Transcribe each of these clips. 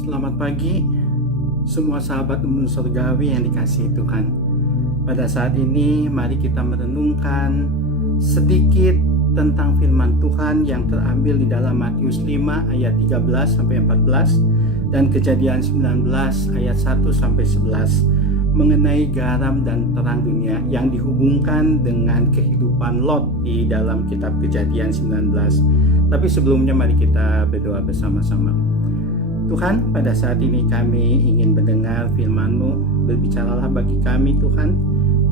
Selamat pagi semua sahabat Umbun Surgawi yang dikasihi Tuhan. Pada saat ini mari kita merenungkan sedikit tentang firman Tuhan yang terambil di dalam Matius 5 ayat 13 sampai 14 dan Kejadian 19 ayat 1 sampai 11 mengenai garam dan terang dunia yang dihubungkan dengan kehidupan Lot di dalam kitab Kejadian 19. Tapi sebelumnya mari kita berdoa bersama-sama. Tuhan, pada saat ini kami ingin mendengar firman-Mu. Berbicaralah bagi kami Tuhan.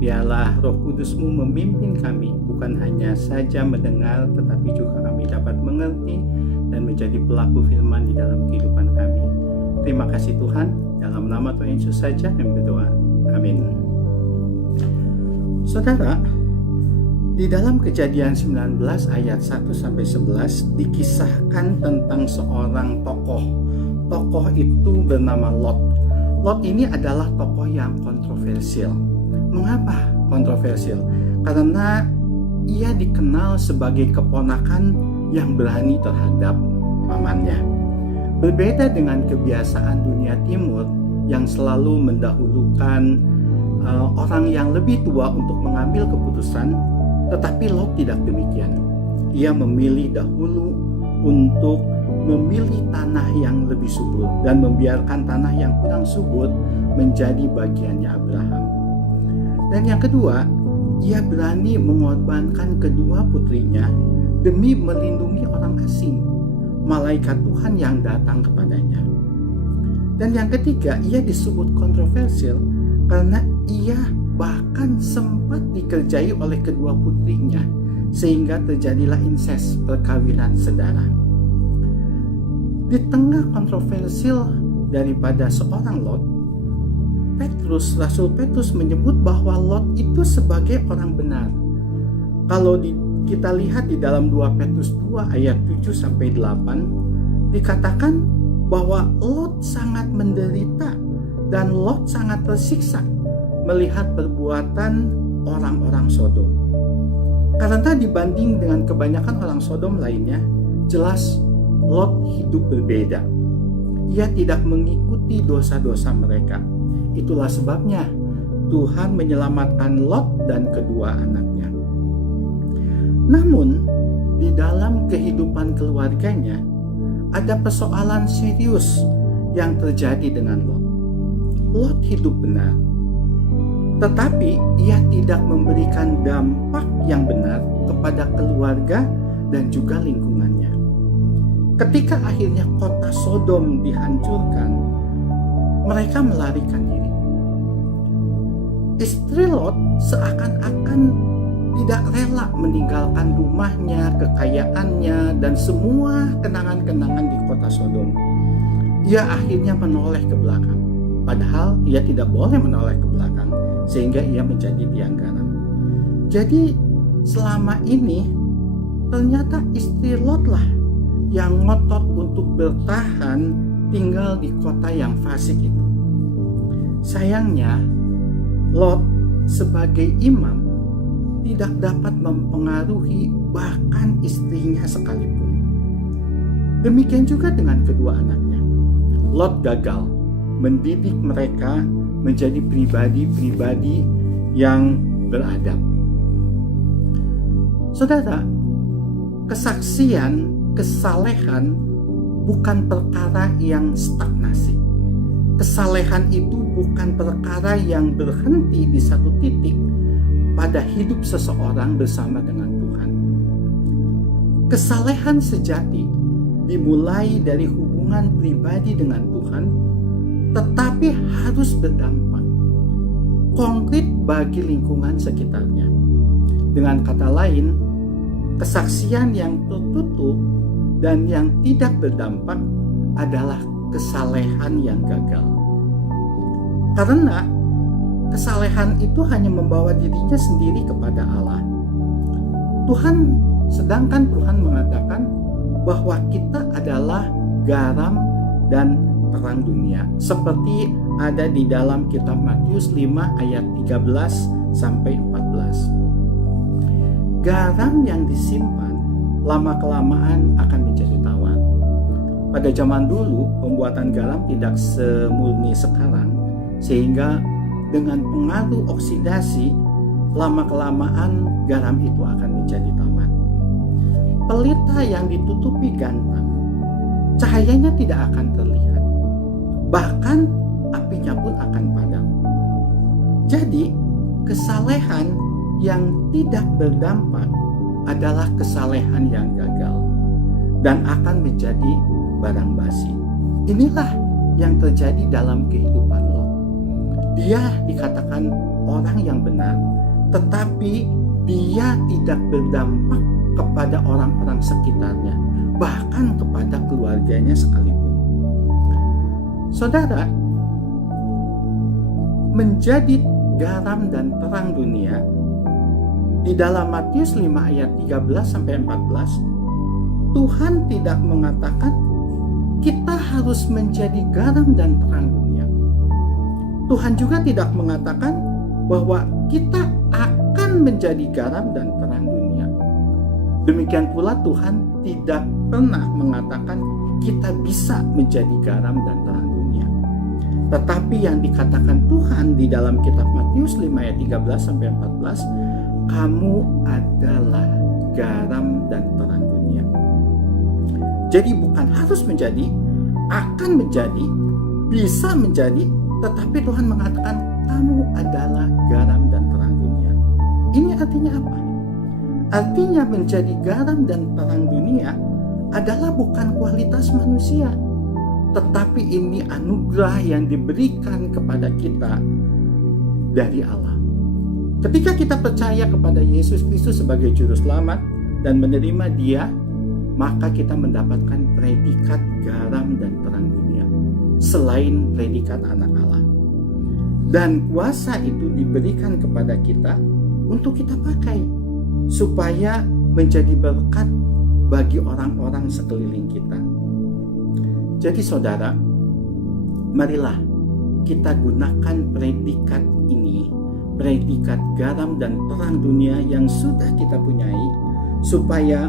Biarlah Roh Kudus-Mu memimpin kami, bukan hanya saja mendengar, tetapi juga kami dapat mengerti dan menjadi pelaku firman di dalam kehidupan kami. Terima kasih Tuhan, dalam nama Tuhan Yesus saja kami berdoa. Amin. Saudara, di dalam Kejadian 19 ayat 1-11 dikisahkan tentang seorang tokoh. Tokoh itu bernama Lot. Lot ini adalah tokoh yang kontroversial. Mengapa kontroversial? Karena ia dikenal sebagai keponakan yang berani terhadap pamannya. Berbeda dengan kebiasaan dunia timur yang selalu mendahulukan orang yang lebih tua untuk mengambil keputusan, tetapi Lot tidak demikian. Ia memilih dahulu untuk memilih tanah yang lebih subur dan membiarkan tanah yang kurang subur menjadi bagiannya Abraham. Dan yang kedua, ia berani mengorbankan kedua putrinya demi melindungi orang asing, malaikat Tuhan yang datang kepadanya. Dan yang ketiga, ia disebut kontroversial karena ia bahkan sempat dikerjai oleh kedua putrinya, sehingga terjadilah inses, perkawinan saudara. Di tengah kontroversial daripada seorang Lot, Rasul Petrus menyebut bahwa Lot itu sebagai orang benar. Kalau kita lihat di dalam 2 Petrus 2 ayat 7-8, dikatakan bahwa Lot sangat menderita dan Lot sangat tersiksa melihat perbuatan orang-orang Sodom. Karena dibanding dengan kebanyakan orang Sodom lainnya, jelas Lot hidup berbeda. Ia tidak mengikuti dosa-dosa mereka. Itulah sebabnya Tuhan menyelamatkan Lot dan kedua anaknya. Namun, di dalam kehidupan keluarganya, ada persoalan serius yang terjadi dengan Lot. Lot hidup benar, tetapi ia tidak memberikan dampak yang benar kepada keluarga dan juga lingkungannya. Ketika akhirnya kota Sodom dihancurkan, mereka melarikan diri. Istri Lot seakan-akan tidak rela meninggalkan rumahnya, kekayaannya, dan semua kenangan-kenangan di kota Sodom. Ia akhirnya menoleh ke belakang. Padahal ia tidak boleh menoleh ke belakang, sehingga ia menjadi tiang garam. Jadi selama ini ternyata istri Lot lah yang ngotot untuk bertahan tinggal di kota yang fasik itu. Sayangnya, Lot sebagai imam tidak dapat mempengaruhi bahkan istrinya sekalipun. Demikian juga dengan kedua anaknya. Lot gagal mendidik mereka menjadi pribadi-pribadi yang beradab. Saudara, kesaksian kesalehan bukan perkara yang stagnasi. Kesalehan itu bukan perkara yang berhenti di satu titik pada hidup seseorang bersama dengan Tuhan. Kesalehan sejati dimulai dari hubungan pribadi dengan Tuhan, tetapi harus berdampak konkret bagi lingkungan sekitarnya. Dengan kata lain, kesaksian yang tertutup dan yang tidak berdampak adalah kesalehan yang gagal. Karena kesalehan itu hanya membawa dirinya sendiri kepada Allah. Sedangkan Tuhan mengatakan bahwa kita adalah garam dan terang dunia. Seperti ada di dalam kitab Matius 5 ayat 13-14. Garam yang disimpan lama-kelamaan akan menjadi tawar. pada zaman dulu pembuatan garam tidak semurni sekarang, sehingga dengan pengaruh oksidasi lama-kelamaan garam itu akan menjadi tawar. Pelita yang ditutupi gantang, cahayanya tidak akan terlihat, bahkan apinya pun akan padam. Jadi kesalehan yang tidak berdampak adalah kesalehan yang gagal dan akan menjadi barang basi. Inilah yang terjadi dalam kehidupan Lot. Dia dikatakan orang yang benar, tetapi dia tidak berdampak kepada orang-orang sekitarnya, bahkan kepada keluarganya sekalipun. Saudara, menjadi garam dan terang dunia di dalam Matius 5 ayat 13-14, Tuhan tidak mengatakan kita harus menjadi garam dan terang dunia. Tuhan juga tidak mengatakan bahwa kita akan menjadi garam dan terang dunia. Demikian pula Tuhan tidak pernah mengatakan kita bisa menjadi garam dan terang dunia. Tetapi yang dikatakan Tuhan di dalam kitab Matius 5 ayat 13-14, kamu adalah garam dan terang dunia. Jadi bukan harus menjadi, akan menjadi, bisa menjadi, tetapi Tuhan mengatakan kamu adalah garam dan terang dunia. Ini artinya apa? Artinya menjadi garam dan terang dunia adalah bukan kualitas manusia, tetapi ini anugerah yang diberikan kepada kita dari Allah. Ketika kita percaya kepada Yesus Kristus sebagai juru selamat dan menerima Dia, maka kita mendapatkan predikat garam dan terang dunia selain predikat anak Allah. Dan kuasa itu diberikan kepada kita untuk kita pakai supaya menjadi berkat bagi orang-orang sekeliling kita. Jadi saudara, marilah kita gunakan predikat ini, predikat garam dan terang dunia yang sudah kita punyai, supaya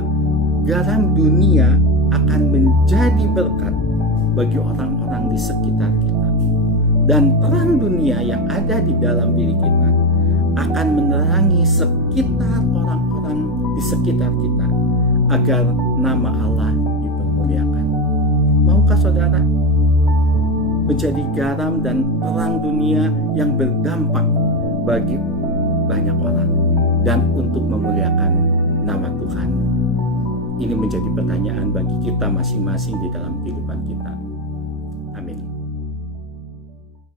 garam dunia akan menjadi berkat bagi orang-orang di sekitar kita. Dan terang dunia yang ada di dalam diri kita akan menerangi sekitar orang-orang di sekitar kita, agar nama Allah dipermuliakan. Maukah saudara menjadi garam dan terang dunia yang berdampak bagi banyak orang dan untuk memuliakan nama Tuhan? Ini menjadi pertanyaan bagi kita masing-masing di dalam kehidupan kita.